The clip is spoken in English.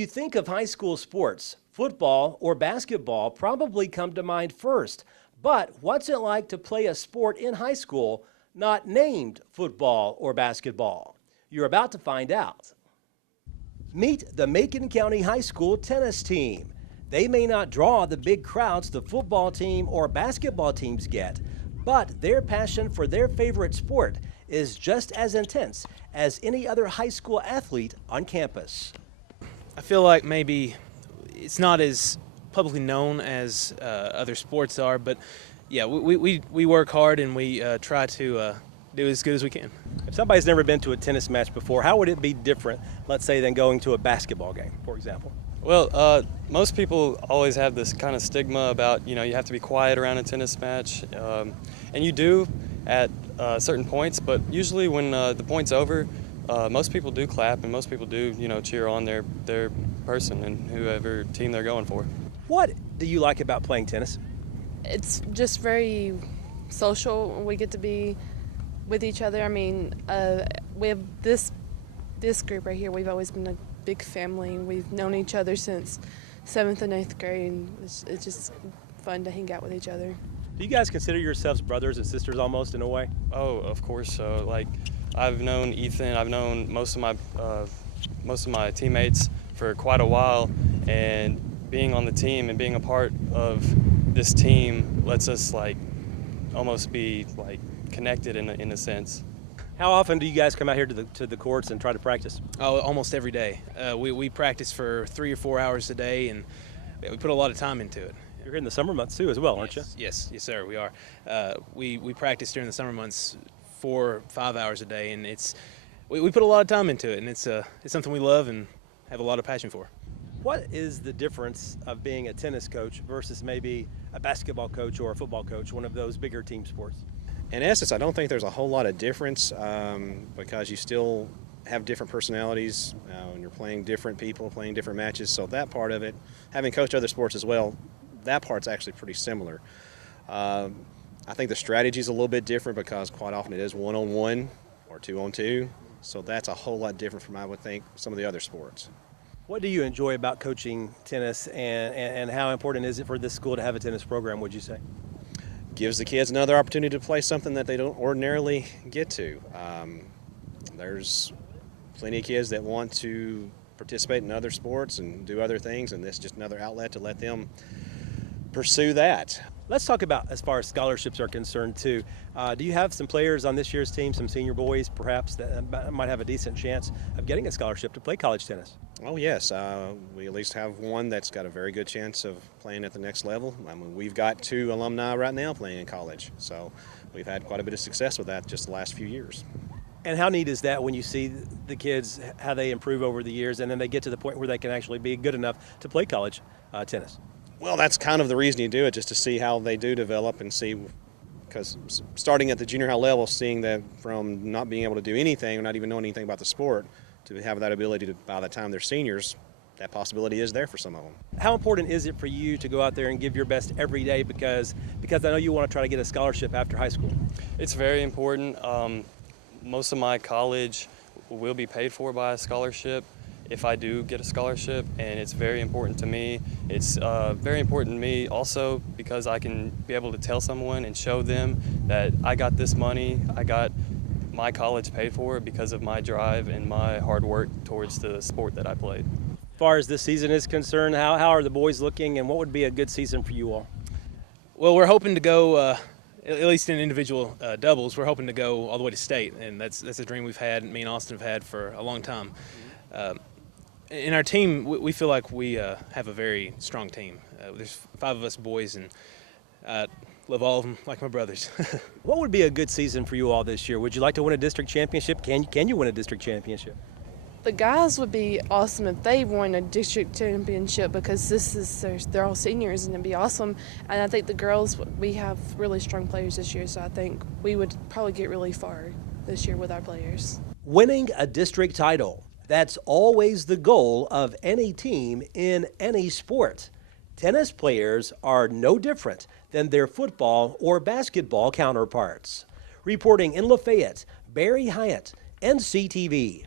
you think of high school sports, football or basketball probably come to mind first. But what's it like to play a sport in high school not named football or basketball? You're about to find out. Meet the Macon County High School tennis team. They may not draw the big crowds the football team or basketball teams get, but their passion for their favorite sport is just as intense as any other high school athlete on campus. I feel like maybe it's not as publicly known as other sports are, but yeah, we work hard and we try to do as good as we can. If somebody's never been to a tennis match before, how would it be different, let's say, than going to a basketball game, for example? Well, most people always have this kind of stigma about, you have to be quiet around a tennis match, and you do at certain points, but usually when the point's over, most people do clap and most people do, cheer on their person and whoever team they're going for. What do you like about playing tennis? It's just very social. We get to be with each other. I mean, we have this group right here. We've always been a big family. We've known each other since 7th and 8th grade. And it's just fun to hang out with each other. Do you guys consider yourselves brothers and sisters almost in a way? Oh, of course. So, like, I've known Ethan. I've known most of my teammates for quite a while, and being on the team and being a part of this team lets us almost be connected in a sense. How often do you guys come out here to the courts and try to practice? Oh, almost every day. We practice for 3 or 4 hours a day, and we put a lot of time into it. You're here in the summer months too, as well, aren't you? Yes, sir. We are. We practice during the summer months 4 or 5 hours a day, and we put a lot of time into it, and it's something we love and have a lot of passion for. What is the difference of being a tennis coach versus maybe a basketball coach or a football coach, one of those bigger team sports? In essence, I don't think there's a whole lot of difference because you still have different personalities and you're playing different people, playing different matches. So that part of it, having coached other sports as well, that part's actually pretty similar. I think the strategy is a little bit different because quite often it is 1-on-1 or 2-on-2. So that's a whole lot different from, I would think, some of the other sports. What do you enjoy about coaching tennis, and how important is it for this school to have a tennis program, would you say? Gives the kids another opportunity to play something that they don't ordinarily get to. There's plenty of kids that want to participate in other sports and do other things, and this is just another outlet to let them pursue that. Let's talk about as far as scholarships are concerned too. Do you have some players on this year's team, some senior boys perhaps, that might have a decent chance of getting a scholarship to play college tennis? Oh yes, we at least have one that's got a very good chance of playing at the next level. I mean, we've got 2 alumni right now playing in college, so we've had quite a bit of success with that just the last few years. And how neat is that when you see the kids, how they improve over the years, and then they get to the point where they can actually be good enough to play college tennis? Well, that's kind of the reason you do it, just to see how they do develop and see, because starting at the junior high level, seeing that from not being able to do anything or not even knowing anything about the sport to have that ability to, by the time they're seniors, that possibility is there for some of them. How important is it for you to go out there and give your best every day because I know you want to try to get a scholarship after high school? It's very important. Most of my college will be paid for by a scholarship if I do get a scholarship, and it's very important to me. It's very important to me also because I can be able to tell someone and show them that I got this money, I got my college paid for because of my drive and my hard work towards the sport that I played. As far as this season is concerned, how are the boys looking, and what would be a good season for you all? Well, we're hoping to go, at least in individual doubles, we're hoping to go all the way to state, and that's a dream we've had, me and Austin have had for a long time. In our team, we feel like we have a very strong team. There's 5 of us boys, and I love all of them like my brothers. What would be a good season for you all this year? Would you like to win a district championship? Can you win a district championship? The guys would be awesome if they won a district championship because they're all seniors and it'd be awesome. And I think the girls, we have really strong players this year, so I think we would probably get really far this year with our players. Winning a district title, that's always the goal of any team in any sport. Tennis players are no different than their football or basketball counterparts. Reporting in Lafayette, Barry Hyatt, NCTV.